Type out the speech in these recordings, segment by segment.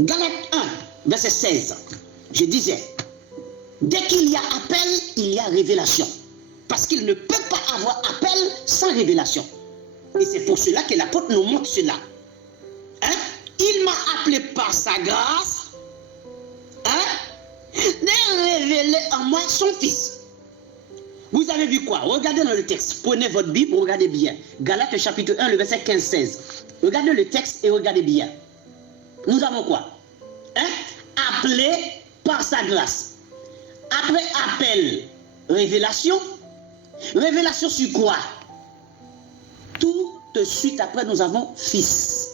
Galates 1, verset 16. Je disais, dès qu'il y a appel, il y a révélation. Parce qu'il ne peut pas avoir appel sans révélation. Et c'est pour cela que l'apôtre nous montre cela. Hein? Il m'a appelé par sa grâce, de révéler en moi son Fils. Vous avez vu quoi? Regardez dans le texte. Prenez votre Bible, regardez bien. Galates chapitre 1, le verset 15-16. Regardez le texte et regardez bien. Nous avons quoi? Appelé par sa grâce. Après appel, révélation. Révélation sur quoi? Tout de suite après, nous avons Fils.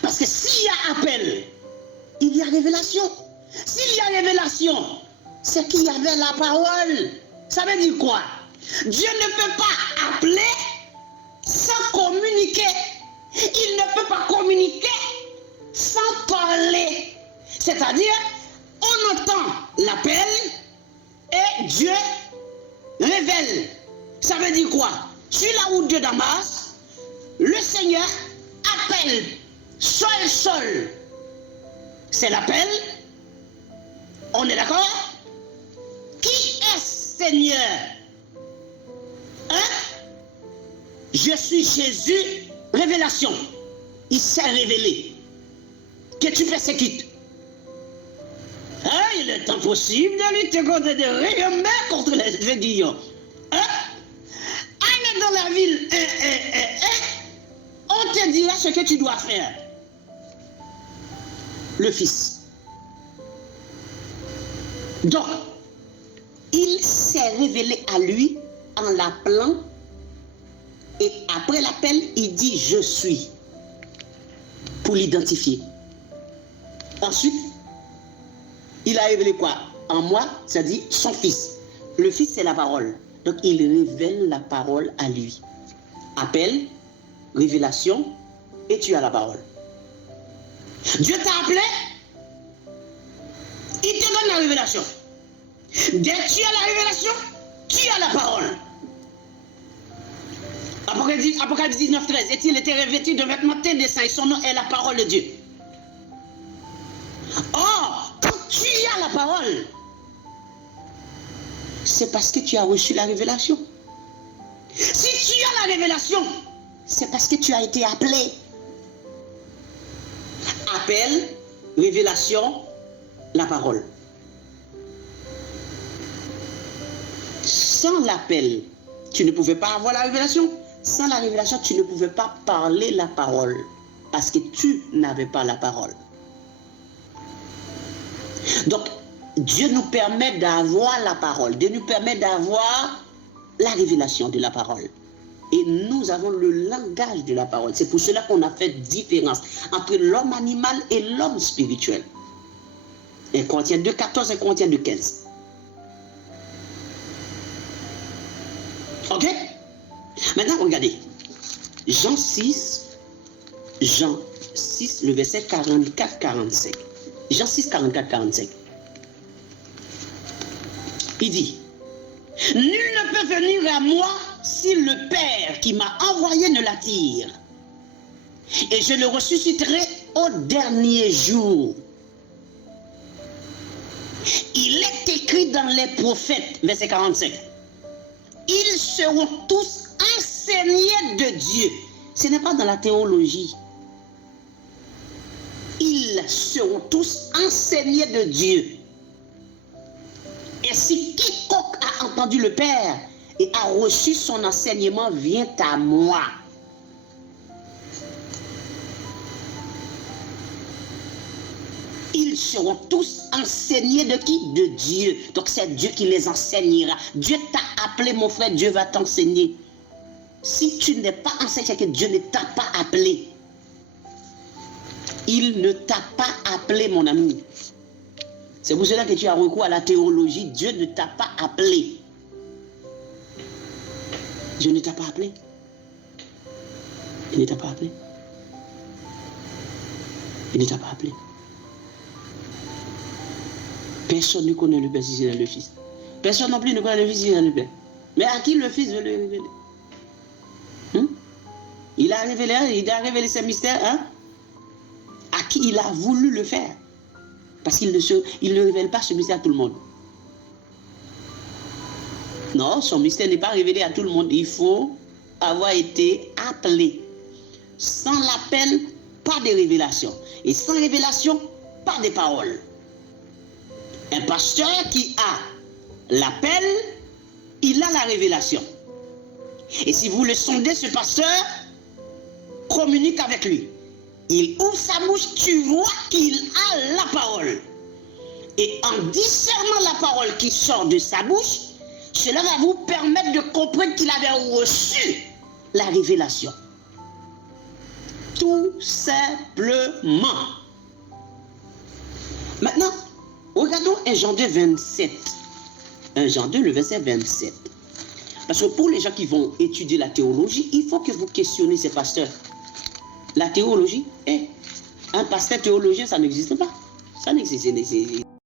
Parce que s'il y a appel, il y a révélation. S'il y a révélation, c'est qu'il y avait la parole. Ça veut dire quoi? Dieu ne peut pas appeler sans communiquer. Il ne peut pas communiquer sans parler. C'est-à-dire, on entend l'appel et Dieu révèle. Ça veut dire quoi? Sur la route de Damas, le Seigneur appelle seul. C'est l'appel. On est d'accord? Qui est Seigneur? Je suis Jésus. Révélation. Il s'est révélé. Que tu persécutes. Il est impossible de lutter contre des rayonnements contre les aiguillons. Allez dans la ville. On te dira ce que tu dois faire. Le Fils. Donc, il s'est révélé à lui en l'appelant. Et après l'appel, il dit « Je suis » pour l'identifier. Ensuite, il a révélé quoi? En moi, c'est-à-dire son Fils. Le Fils, c'est la parole. Donc, il révèle la parole à lui. Appel, révélation, et tu as la parole. Dieu t'a appelé, il te donne la révélation. Dès que tu as la révélation, tu as la parole. Apocalypse 19, 13. Et il était revêtu de vêtements teints de sang et son nom est la parole de Dieu. Or, quand tu as la parole, c'est parce que tu as reçu la révélation. Si tu as la révélation, c'est parce que tu as été appelé. Appel, révélation, la parole. Sans l'appel, tu ne pouvais pas avoir la révélation. Sans la révélation, tu ne pouvais pas parler la parole. Parce que tu n'avais pas la parole. Donc, Dieu nous permet d'avoir la parole. Dieu nous permet d'avoir la révélation de la parole. Et nous avons le langage de la parole. C'est pour cela qu'on a fait différence entre l'homme animal et l'homme spirituel. 1 Corinthiens 2, 14 et 1 Corinthiens 2, 15. Ok? Maintenant, regardez. Jean 6, le verset 44-45. Jean 6, 44-45. Il dit, nul ne peut venir à moi si le Père qui m'a envoyé ne l'attire. Et je le ressusciterai au dernier jour. Il est écrit dans les prophètes, verset 45. Ils seront tous enseignés de Dieu. Ce n'est pas dans la théologie. Ils seront tous enseignés de Dieu. Et si quiconque a entendu le Père et a reçu son enseignement vient à moi. Ils seront tous enseignés de qui? De Dieu. Donc c'est Dieu qui les enseignera. Dieu t'a appelé, mon frère, Dieu va t'enseigner. Si tu n'es pas enseigné, c'est que Dieu ne t'a pas appelé. Il ne t'a pas appelé, mon ami. C'est pour cela que tu as recours à la théologie. Dieu ne t'a pas appelé. Dieu ne t'a pas appelé. Il ne t'a pas appelé. Il ne t'a pas appelé. Personne ne connaît le Père si c'est dans le Fils. Personne non plus ne connaît le Fils si c'est dans le Père. Mais à qui le Fils veut le révéler? Il a révélé ses mystères. À qu'il a voulu le faire. Parce qu'il ne révèle pas ce mystère à tout le monde. Non, son mystère n'est pas révélé à tout le monde. Il faut avoir été appelé. Sans l'appel, pas de révélation. Et sans révélation, pas de parole. Un pasteur qui a l'appel, il a la révélation. Et si vous le sondez, ce pasteur communique avec lui. Il ouvre sa bouche, tu vois qu'il a la parole. Et en discernant la parole qui sort de sa bouche, cela va vous permettre de comprendre qu'il avait reçu la révélation. Tout simplement. Maintenant, regardons 1 Jean 2, 27. 1 Jean 2, le verset 27. Parce que pour les gens qui vont étudier la théologie, il faut que vous questionnez ces pasteurs. La théologie, un pasteur théologien, ça n'existe pas. Ça n'existe pas.